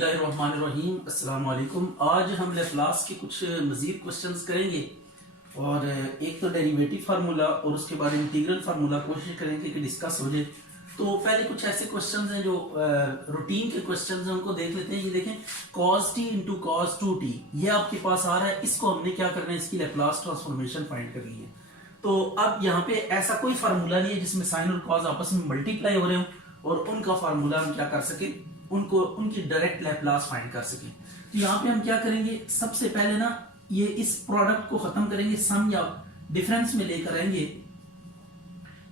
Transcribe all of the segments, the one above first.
बिस्मिल्लाहिर्रहमानिर्रहीम। अस्सलाम वालेकुम। आज हम लैप्लास के कुछ मज़ीद क्वेश्चंस करेंगे और एक तो डेरिवेटिव फार्मूला और उसके बाद इंटीग्रल फार्मूला कोशिश करेंगे कि डिस्कस हो जाए। तो पहले कुछ ऐसे क्वेश्चंस हैं जो रूटीन के क्वेश्चंस हैं, उनको देख लेते हैं। ये देखें, cos t into cos 2t ये आपके पास आ रहा है। इसको हमने क्या करना है, इसकी लैप्लास ट्रांसफॉर्मेशन फाइंड करनी है। तो अब यहाँ पे ऐसा कोई फार्मूला नहीं है जिसमें साइन और कॉस आपस में मल्टीप्लाई हो रहे हो और उनका फार्मूला हम क्या कर सके, उनको उनकी डायरेक्ट लैप्लास फाइंड कर सके। तो यहाँ पे हम क्या करेंगे, सबसे पहले ना ये इस प्रोडक्ट को खत्म करेंगे, सम या डिफरेंस में लेकर आएंगे।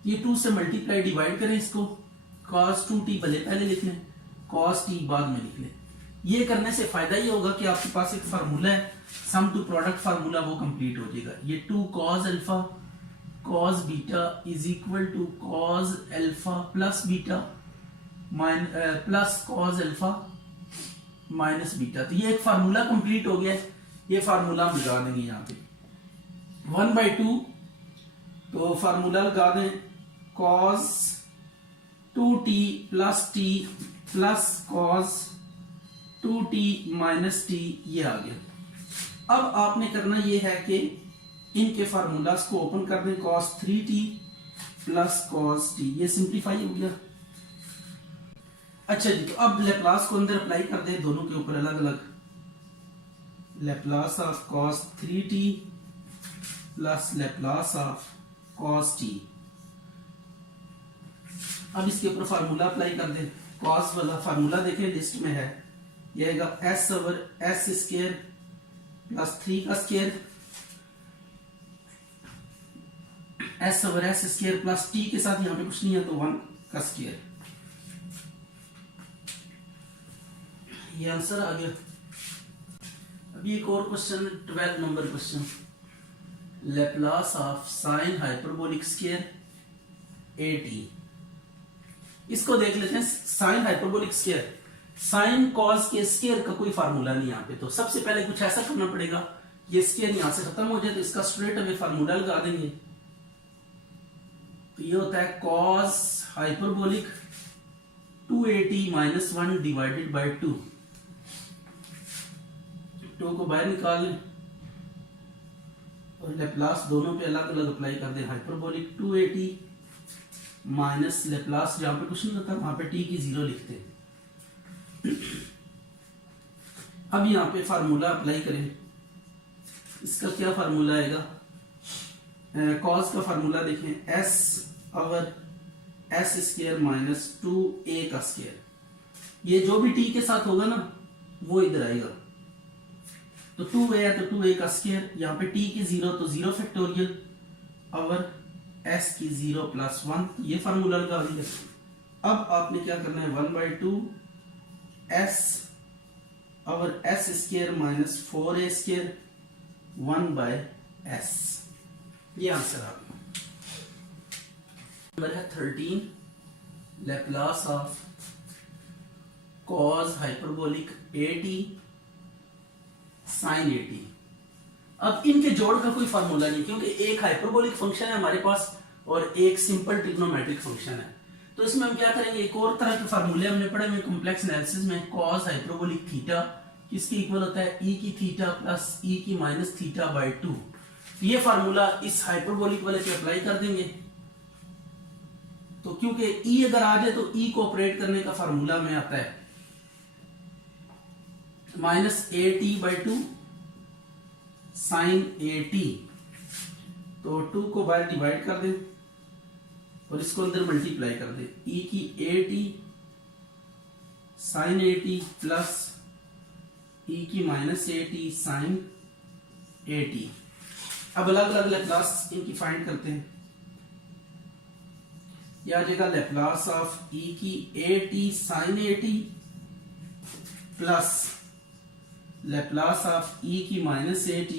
ये 2 से मल्टीप्लाई डिवाइड करें इसको, cos 2t भले पहले लिख लें, cos t बाद में लिख लें। ये करने से फायदा ये होगा कि आपके पास एक फार्मूला है, सम टू प्रोडक्ट फार्मूला, वो कंप्लीट हो जाएगा। ये 2 cos alpha cos beta is equal to cos alpha plus beta plus cos alpha minus beta. तो ये एक फार्मूला कंप्लीट हो गया। ये फार्मूला हम लगा देंगे यहाँ पे 1/2। तो फार्मूला लगा दें, cos 2t plus cos 2t minus t, ये आ गया। अब आपने करना ये है कि इनके फार्मूलास को ओपन कर दें, cos 3t plus cos t, ये सिंप्लीफाई हो गया। अच्छा जी, तो अब लैप्लास को अंदर अप्लाई कर दे दोनों के ऊपर अलग अलग। Laplace of cos 3t plus Laplace of cos t। अब इसके ऊपर फार्मूला अप्लाई कर दे। cos वाला फार्मूला देखें लिस्ट में है, ये आएगा s over s square plus 3 का square, s over s square plus t के साथ यहाँ पे कुछ नहीं है तो 1 का स्क्वायर। ये आंसर आ गया। अभी एक और question, 12 number question, Laplace of sine hyperbolic square at। इसको देख लेते हैं। Sine hyperbolic square, sine cos के स्क्वायर का कोई फार्मूला नहीं यहाँ पे। तो सबसे पहले कुछ ऐसा करना पड़ेगा, ये स्क्वायर यहां से खत्म हो जाए तो इसका स्ट्रेट अवे फार्मूला लगा देंगे। तो ये होता है cos hyperbolic 2at minus 1 divided by 2। 2 को बाहर निकाल लें और लैप्लास दोनों पे अलग अलग अप्लाई कर दें। हाइपरबोलिक 2at माइनस लैप्लास जहां पे कुछ नहीं होता वहां पे t की 0 लिखते हैं। अब यहां पे फार्मूला अप्लाई करें। इसका क्या फार्मूला आएगा, cos का फार्मूला देखें, s over s square minus 2a का स्क्वायर। ये जो भी t के साथ होगा ना वो इधर आएगा। तो 2a है तो 2a का स्क्वायर, यहाँ पे t की 0 तो 0 फैक्टोरियल ओवर s की 0 प्लस 1, ये फार्मूला लगा दिया। अब आपने क्या करना है, 1/2 s over s square minus 4a square 1/s, ये आंसर आ गया। नंबर है 13, Laplace of cos hyperbolic at sin at। अब इनके जोड़ का कोई फार्मूला नहीं, क्योंकि एक हाइपरबोलिक फंक्शन है हमारे पास और एक सिंपल ट्रिग्नोमेट्रिक फंक्शन है। तो इसमें हम क्या करेंगे, एक और तरह के फार्मूले हमने पढ़े हुए कॉम्प्लेक्स एनालिसिस में। cos हाइपरबोलिक थीटा किसके इक्वल होता है, e की थीटा प्लस e की माइनस थीटा बाई 2। ये फार्मूला इस हाइपरबोलिक वाले पे अप्लाई कर देंगे। तो क्योंकि e अगर आ जाए तो e को ऑपरेट करने का फार्मूला में आता है माइनस at/2 साइन at। तो 2 को बाहर डिवाइड कर दें और इसको अंदर मल्टीप्लाई कर दें, e की at sine at plus e की माइनस at साइन at। अब अलग अलग लैप्लास इनकी फाइंड करते हैं। यह आ जाएगा लैप्लास ऑफ e की at sine at plus Laplace of e की माइनस at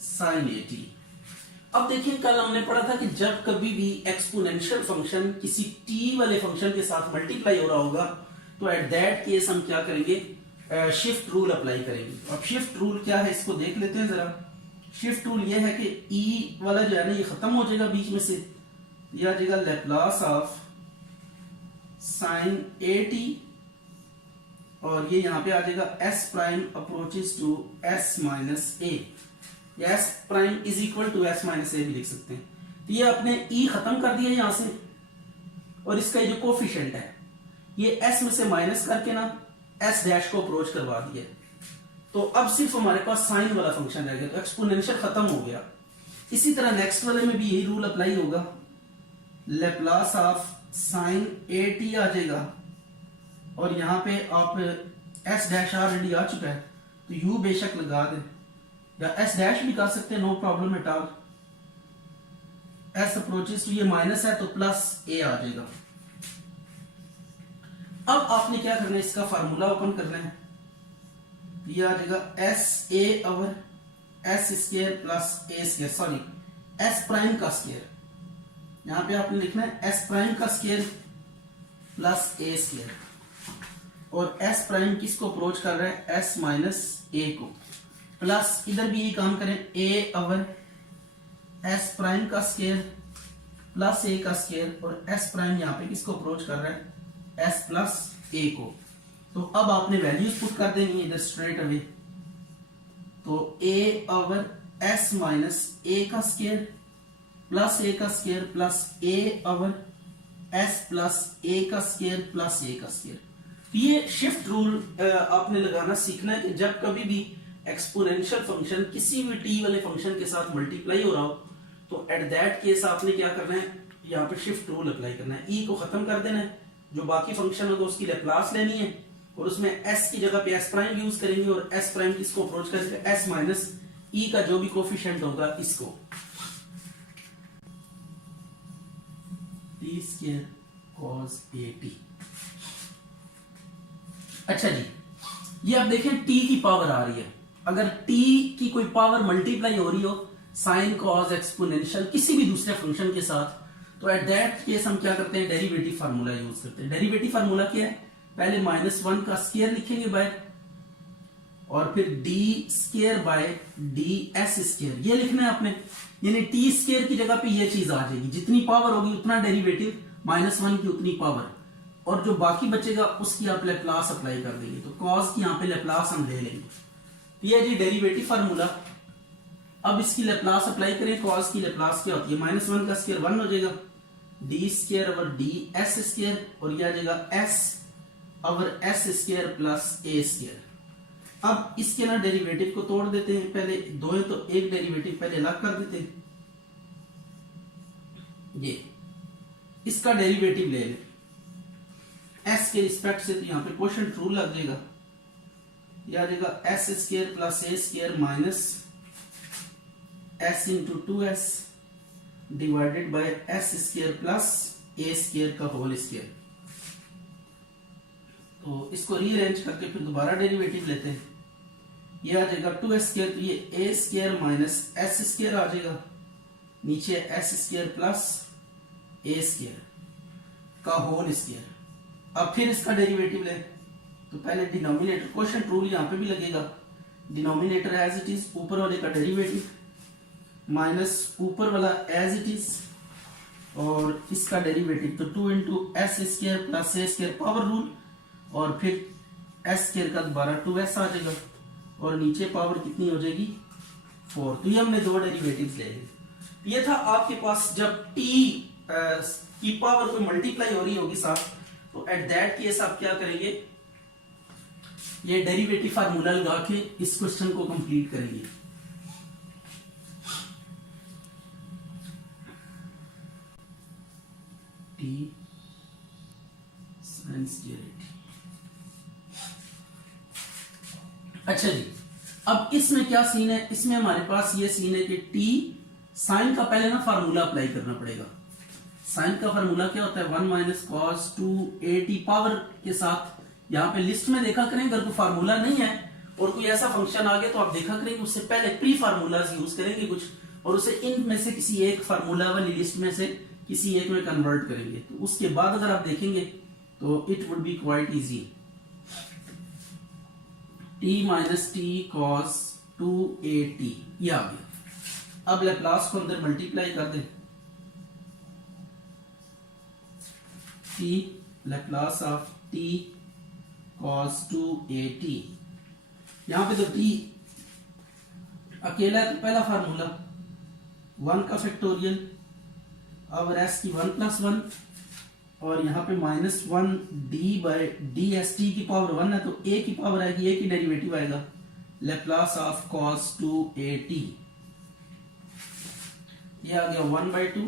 साइन at। अब देखिए, कल हमने पढ़ा था कि जब कभी भी एक्सपोनेंशियल फंक्शन किसी t वाले फंक्शन के साथ मल्टीप्लाई हो रहा होगा तो एट दैट केस हम क्या करेंगे, शिफ्ट रूल अप्लाई करेंगे। अब शिफ्ट रूल क्या है इसको देख लेते हैं जरा। शिफ्ट रूल ये है कि e वाला जो है ना ये खत्म हो जाएगा बीच में से, ये आ जाएगा लैप्लास ऑफ साइन at और ये यहाँ पे आ जाएगा s prime approaches to s minus a, या s prime is equal to s minus a भी लिख सकते हैं। तो ये आपने e खत्म कर दिया यहां से, और इसका जो कोफिशिएंट है ये s में से माइनस करके ना s डैश को अप्रोच करवा दिया। तो अब सिर्फ हमारे पास साइन वाला फंक्शन रह गया, तो एक्सपोनेंशियल खत्म हो गया। इसी तरह नेक्स्ट वाले में भी यही रूल अप्लाई होगा, Laplace of sine a t आ जाएगा, और यहां पे आप एस डैश ऑलरेडी आ चुका है तो यू बेशक लगा दें, या एस डैश भी कर सकते हैं, no problem at all. S approaches to ये माइनस है तो प्लस ए आ जाएगा। अब आपने क्या करना है, इसका फार्मूला ओपन करना है, ये आ जाएगा S A over s square plus a square, sorry S prime का स्क्वायर, यहां पे आपने लिखना है एस प्राइम का स्क्वायर प्लस ए स्क्वायर, और एस प्राइम किसको अप्रोच कर रहा है, एस माइनस ए को, प्लस इधर भी ये काम करें ए ओवर एस प्राइम का स्क्वायर प्लस ए का स्क्वायर, और एस प्राइम यहां पे किसको अप्रोच कर रहा है, एस प्लस ए को। तो अब आपने वैल्यूज पुट कर देनी है इधर स्ट्रेट अवे, तो a over s minus a का स्क्वायर प्लस ए का square plus a over s plus a का स्क्वायर प्लस ए का स्क्वायर। ये शिफ्ट रूल आपने लगाना सीखना है कि जब कभी भी एक्सपोनेंशियल फंक्शन किसी भी t वाले फंक्शन के साथ मल्टीप्लाई हो रहा हो तो एट दैट केस आपने क्या करना है, यहाँ पे शिफ्ट रूल अप्लाई करना है, e को खत्म कर देना है, जो बाकी फंक्शन होगा उसकी लेप्लास लेनी है, और उसमें s की जगह पे s प्राइम यूज करेंगे, और s प्राइम किसको अप्रोच करेंगे, s माइनस e का जो भी कोफिशिएंट होगा इसको, t स्क्वायर cos at। अच्छा जी, ये आप देखें t की पावर आ रही है, अगर t की कोई पावर मल्टीप्लाई हो रही हो साइन कॉस एक्सपोनेंशियल किसी भी दूसरे फंक्शन के साथ, तो एट दैट केस हम क्या करते हैं, डेरिवेटिव फार्मूला यूज करते हैं। डेरिवेटिव फार्मूला क्या है, पहले -1 का स्क्वायर लिखेंगे बाय, और फिर D square by D s square, ये लिखना है आपने, यानी टी स्क्वायर की जगह पे ये चीज आ जाएगी, जितनी पावर होगी उतना डेरिवेटिव, -1 की उतनी पावर, और जो बाकी बचेगा उसकी आप लेप्लास अप्लाई कर देंगे, तो कॉस की यहाँ पे लेप्लास हम ले लेंगे। ये जी डेरिवेटिव फार्मूला। अब इसकी लेप्लास अप्लाई करें, कॉस की लेप्लास क्या होती है, -1 का स्क्वायर 1 हो जाएगा, d square over d s square, और यह आ जाएगा s over s square plus a square. अब इसके ना डेरिवेटिव को तोड़ देते हैं, पहले दो है तो एक डेरिवेटिव पहले अलग कर देते हैं, ये इसका डेरिवेटिव ले लें एस के रिस्पेक्ट से, तो यहां पे क्वोशंट रूल लग जाएगा, यह आ जाएगा S square plus a square minus S into 2s divided by S square plus a square का होल स्क्वायर। तो इसको रीअरेंज करके फिर दोबारा डेरिवेटिव लेते हैं, ये आ जाएगा 2s स्क्वायर, तो ये ए स्क्वायर माइनस एस स्क्वायर आ जाएगा, नीचे S square plus a square का होल स्क्वायर। अब फिर इसका डेरिवेटिव ले, तो पहले डिनोमिनेटर, क्वोशंट रूल यहां पे भी लगेगा, डिनोमिनेटर एज इट इज, ऊपर वाले का डेरिवेटिव माइनस ऊपर वाला एज इट इज, और इसका डेरिवेटिव तो 2 into S square plus a square power rule, और फिर एस स्क्वायर का दोबारा 2s आ जाएगा, और नीचे पावर कितनी हो जाएगी 4। तो ये हमने दो डेरिवेटिव्स ले लिए। ये था आपके पास जब t की पावर कोई मल्टीप्लाई हो रही होगी साथ, तो एट दैट केस आप क्या करेंगे, ये डेरिवेटिव फार्मूला लगा के इस क्वेश्चन को कंप्लीट करेंगे। t sincerity. अच्छा जी, अब इसमें क्या सीन है, इसमें हमारे पास ये सीन है कि t साइन का पहले ना फार्मूला अप्लाई करना पड़ेगा। साइन का फार्मूला क्या होता है, 1 माइनस कॉस 2at पावर के साथ, यहाँ पे लिस्ट में देखा करें, अगर कोई फार्मूला नहीं है और कोई ऐसा फंक्शन आ गया तो आप देखा करेंगे उससे पहले प्री फार्मूलाज यूज करेंगे कुछ, और उसे इन में से किसी एक फार्मूला वाली लिस्ट में से किसी एक में कन्वर्ट करेंगे, तो उसके बाद अगर आप देखेंगे तो it would be quite easy. t minus T cos 2at ये आ गया। अब लैप्लास को अंदर मल्टीप्लाई कर दें, t Laplace of t cos 2at। यहां पे तो t अकेला है तो पहला फार्मूला 1 का फैक्टोरियल और s की 1 + 1 और यहाँ पे -1 d/dt की पावर 1 है तो a की पावर आएगी, a की डेरिवेटिव आएगा लेप्लास ऑफ cos 2at। ये आ गया 1/2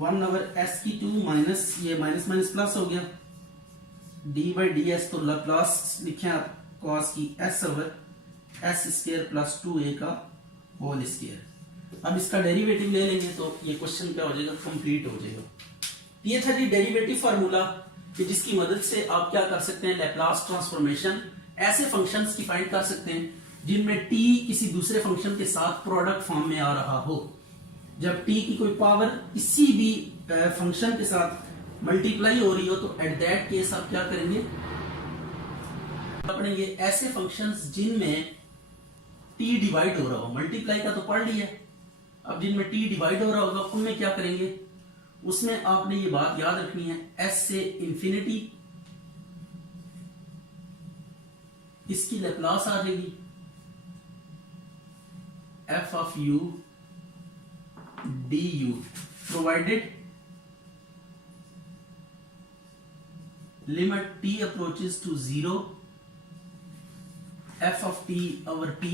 1 ओवर s की 2 माइनस ये माइनस माइनस प्लस हो गया d/ds तो लेप्लास लिखे आप cos की s ओवर s² + 2a का होल स्क्वायर। अब इसका डेरिवेटिव ले लेंगे तो ये क्वेश्चन क्या हो जाएगा, कंप्लीट हो जाएगा। ये था जी डेरिवेटिव फार्मूला कि जिसकी मदद से आप क्या कर सकते हैं, लैप्लास ट्रांसफॉर्मेशन ऐसे फंक्शंस की फाइंड कर सकते हैं जिनमें t किसी दूसरे फंक्शन के साथ प्रोडक्ट फॉर्म में आ रहा हो। जब t की कोई पावर किसी भी फंक्शन के साथ मल्टीप्लाई हो रही हो तो एट दैट केस आप क्या करेंगे, पढ़ेंगे ऐसे फंक्शंस जिनमें t डिवाइड हो रहा हो। मल्टीप्लाई का तो पढ़ लिया, अब जिनमें t डिवाइड हो रहा होगा उनमें क्या करेंगे, उसमें आपने ये बात याद रखनी है s से इंफिनिटी इसकी लैप्लास आ जाएगी f of u du provided limit t approaches to 0 f of t over t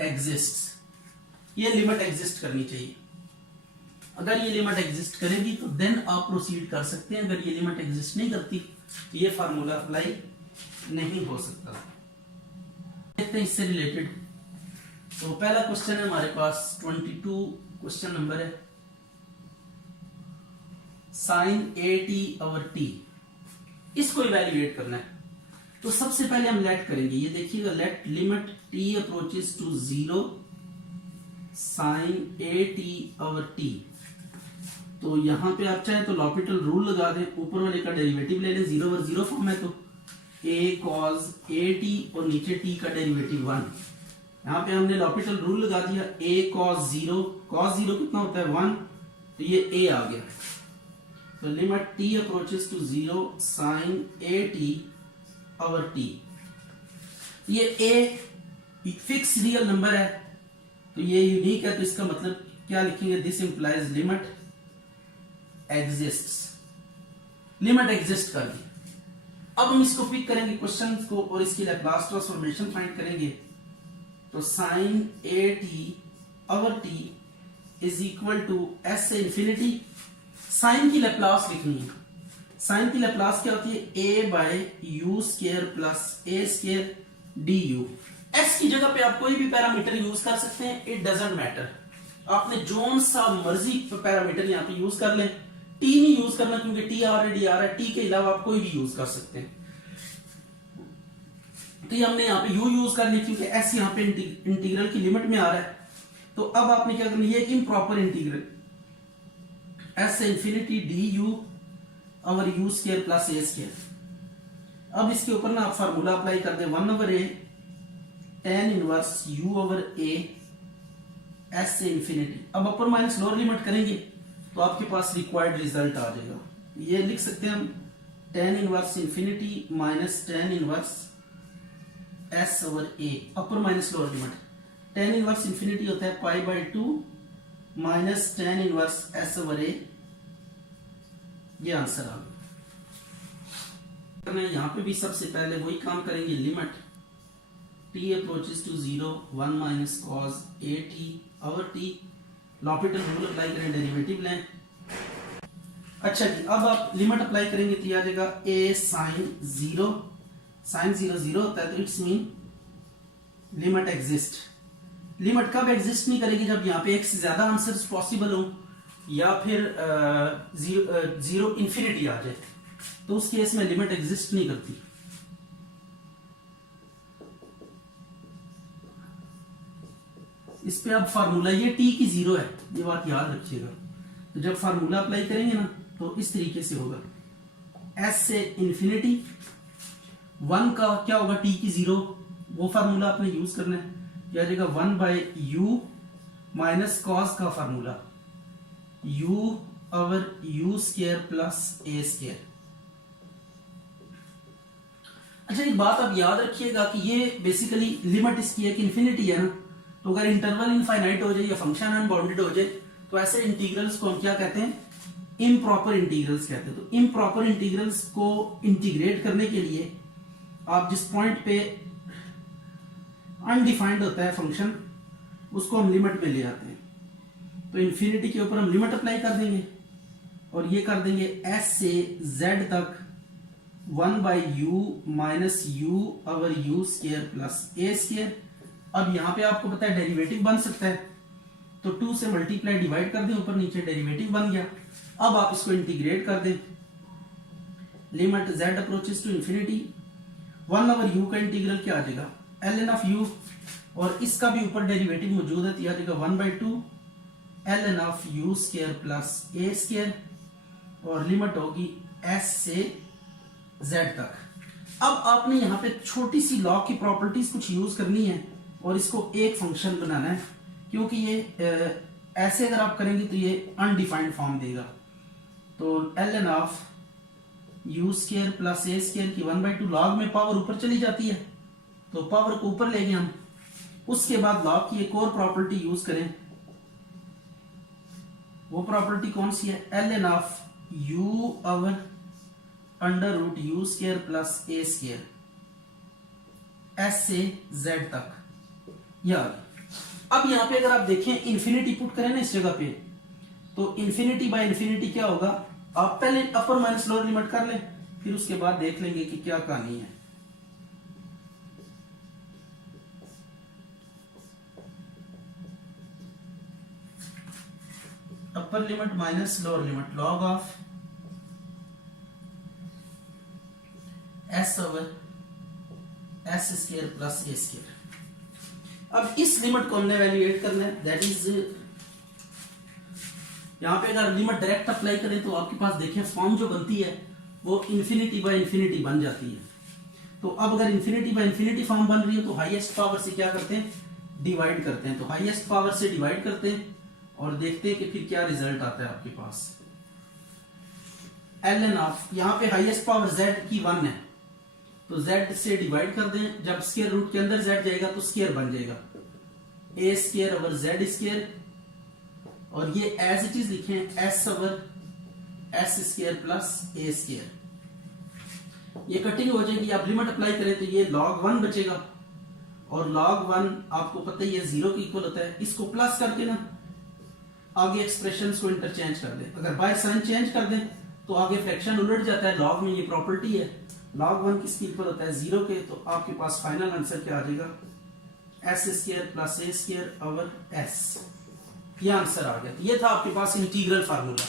exists. ये लिमिट एग्जिस्ट करनी चाहिए। अगर ये लिमिट एग्जिस्ट करेगी तो देन आप प्रोसीड कर सकते हैं। अगर ये लिमिट एग्जिस्ट नहीं करती तो ये फार्मूला अप्लाई नहीं हो सकता। देखते हैं इससे रिलेटेड। तो पहला क्वेश्चन है हमारे पास 22 क्वेश्चन नंबर है, sin at ओवर t इसको इवैल्यूएट करना है। तो सबसे पहले हम लेट करेंगे, ये देखिएगा let limit t approaches to 0 sin at over t। तो यहां पे आप चाहे तो लॉपिटल रूल लगा दें, ऊपर वाले का डेरिवेटिव ले लें, 0 ओवर 0 फॉर्म है तो a cos at और नीचे t का डेरिवेटिव 1। यहाँ पे हमने लॉपिटल रूल लगा दिया, a cos 0 कितना होता है 1, तो ये a आ गया। तो limit t approaches to 0 sin at over t। ये a फिक्स रियल नंबर है तो ये यूनिक है, तो इसका मतलब क्या लिखेंगे, this implies limit exists. Limit exist कर दी। अब हम इसको पिक करेंगे क्वेश्चन को और इसकी लैप्लास ट्रांसफॉर्मेशन फाइंड करेंगे। तो sin at over t is equal to s से इंफिनिटी। साइन की लैप्लास लिखनी है। साइन की लैप्लास क्या होती है, a/u² + a² du। s की जगह पे आप कोई भी पैरामीटर यूज कर सकते हैं, इट डजंट मैटर। आपने जोन सा मर्जी पैरामीटर यहाँ पे यूज कर लें, t नहीं यूज करना क्योंकि t ऑलरेडी आ रहा है, t के अलावा आप कोई भी यूज कर सकते हैं। तो ये हमने यहाँ पे u यूज कर लिया क्योंकि s यहाँ पे इंटीग्रल की लिमिट में आ रहा है। तो अब आपने क्या करना है, ये एक इम्प्रॉपर इंटीग्रल s से infinity du over u² + a²। अब इसके ऊपर ना आप फार्मूला अप्लाई कर दे, 1 over a tan inverse u over a s से इंफिनिटी। अब अपर माइनस लोअर लिमिट करेंगे तो आपके पास रिक्वायर्ड रिजल्ट आ जाएगा। ये लिख सकते हैं हम tan inverse infinity minus tan inverse s over a, upper minus lower limit. tan inverse infinity होता है π/2 minus tan inverse s over a। ये आंसर आ गया। यहां पे भी सबसे पहले वही काम करेंगे, limit t approaches to 0 1 minus cos at over t। L'Hopital rule apply करें, डेरिवेटिव लें। अच्छा जी, अब आप लिमिट अप्लाई करेंगे तो आ जाएगा a sin 0। sin 0 0 होता है तो it's mean limit exist. Limit कब एग्जिस्ट नहीं करेगी, जब यहाँ पे एक से ज्यादा आंसर्स पॉसिबल हो या फिर जीरो इंफिनिटी आ जाए, तो उस केस में लिमिट एग्जिस्ट नहीं करती। इस पे अब फार्मूला, ये t की 0 है, ये बात याद रखिएगा। तो जब फार्मूला अप्लाई करेंगे ना तो इस तरीके से होगा, s से इंफिनिटी 1 का क्या होगा, t की 0, वो फार्मूला आपने यूज करना है। क्या जाएगा 1/u माइनस cos का formula u over u² + a²। अच्छा, एक बात आप याद रखिएगा कि ये बेसिकली लिमिट इसकी एक इन्फिनिटी है ना, तो अगर इंटरवल इनफाइनाइट हो जाए या फंक्शन अनबाउंडेड हो जाए तो ऐसे इंटीग्रल्स को हम क्या कहते हैं, इम्प्रॉपर इंटीग्रल्स कहते हैं। तो इम्प्रॉपर इंटीग्रल्स को इंटीग्रेट करने के लिए आप जिस पॉइंट पे अनडिफाइंड होता है फंक्शन उसको हम लिमिट में ले आते हैं। तो इन्फिनिटी के ऊपर हम लिमिट अप्लाई कर देंगे और ये कर देंगे s से z तक 1/u minus u over u square plus a square. अब यहां पे आपको पता है डेरिवेटिव बन सकता है, तो 2 से मल्टीप्लाई डिवाइड कर दें, ऊपर नीचे डेरिवेटिव बन गया। अब आप इसको इंटीग्रेट कर दें, limit z approaches to infinity 1/u का इंटीग्रल क्या आ जाएगा ln ऑफ u, और इसका भी ऊपर डेरिवेटिव मौजूद है तो आ जाएगा 1/2 ln of u square plus a square, और लिमिट होगी s से z तक। अब आपने यहाँ पे छोटी सी लॉ की प्रॉपर्टीज कुछ यूज करनी है और इसको एक फंक्शन बनाना है, क्योंकि ये ऐसे अगर आप करेंगे तो ये अनडिफाइंड फॉर्म देगा। तो ln of u square plus a square की 1/2, लॉग में पावर ऊपर चली जाती है तो पावर को ऊपर ले गए हम। उसके बाद लॉग की एक और प्रॉपर्टी यूज करें, वो प्रॉपर्टी कौन सी है, ln of u over under root u square plus a square s से z तक। यार अब यहां पे अगर आप देखें इन्फिनिटी पुट करें ना इस जगह पे, तो इन्फिनिटी बाय इन्फिनिटी क्या होगा, आप पहले अपर माइनस लोअर लिमिट कर लें, फिर उसके बाद देख लेंगे कि क्या कहानी है। Upper limit minus lower limit log of s over s square plus a square. अब इस लिमिट को हमने वैल्यूएट करना है, दैट इज यहां पे अगर लिमिट डायरेक्ट अप्लाई करें तो आपके पास देखें फॉर्म जो बनती है वो इन्फिनिटी बाय इन्फिनिटी बन जाती है। तो अब अगर इन्फिनिटी बाय इन्फिनिटी फॉर्म बन रही है तो हाईएस्ट पावर से क्या करते हैं, डिवाइड करते हैं। तो हाईएस्ट पावर से डिवाइड करते हैं और देखते हैं कि फिर क्या रिजल्ट आता है आपके पास। ln ऑफ, यहाँ पे हाईएस्ट पावर z की 1 है तो z से डिवाइड कर दें, जब स्क्वायर रूट के अंदर z जाएगा तो स्क्वायर बन जाएगा a square over z square, और ये एज इट इज लिखें s over s square plus a square. ये कटिंग हो जाएगी, आप लिमिट अप्लाई करें तो ये log 1 बचेगा, और log 1 आपको पता ही है 0 के इक्वल होता है। इसको प्लस करके ना आगे एक्सप्रेशंस को इंटरचेंज कर दें, अगर बाय साइन चेंज कर दें तो आगे फ्रैक्शन उलट जाता है। लॉग में ये प्रॉपर्टी है, log 1 किसके इक्वल होता है 0 के, तो आपके पास फाइनल आंसर क्या आ जाएगा, s square plus a square over s। ये आंसर आ गया। तो ये था आपके पास इंटीग्रल फार्मूला।